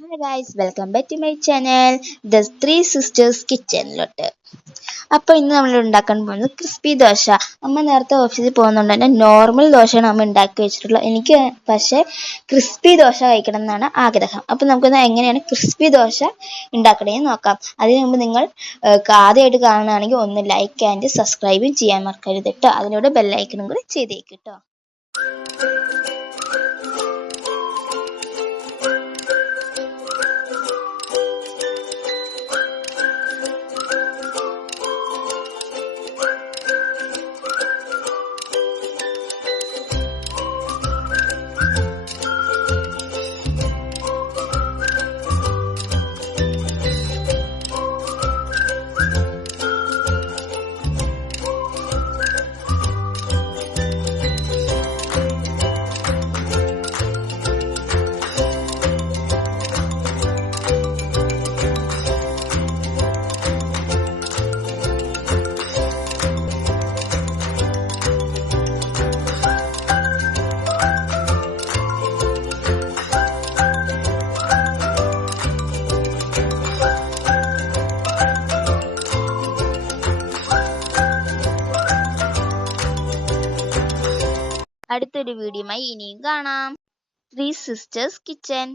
Hi guys, welcome back to my channel, The Three Sisters Kitchen. അപ്പോൾ ഇന്ന് നമ്മൾ ഉണ്ടാക്കാൻ പോകുന്നത് ക്രിസ്പി ദോശ. അമ്മ നേരത്തെ ഓഫീസിൽ പോകുന്നതുകൊണ്ട് തന്നെ നോർമൽ ദോശയാണ് അമ്മ ഉണ്ടാക്കി വെച്ചിട്ടുള്ളത്. എനിക്ക് പക്ഷേ ക്രിസ്പി ദോശ കഴിക്കണം എന്നാണ് ആഗ്രഹം. അപ്പോൾ നമുക്കൊന്ന് എങ്ങനെയാണ് ക്രിസ്പി ദോശ ഉണ്ടാക്കണമെന്ന് നോക്കാം. അതിനു മുമ്പ് നിങ്ങൾ ആദ്യമായിട്ട് കാണുകയാണെങ്കിൽ ഒന്ന് ലൈക്ക് ആൻഡ് സബ്സ്ക്രൈബും ചെയ്യാൻ മറക്കരുത് കേട്ടോ. അതിനോട് ബെല്ലൈക്കണും കൂടി ചെയ്തേക്ക് കേട്ടോ. അടുത്തൊരു വീഡിയോയുമായി ഇനിയും കാണാം. Three sisters kitchen.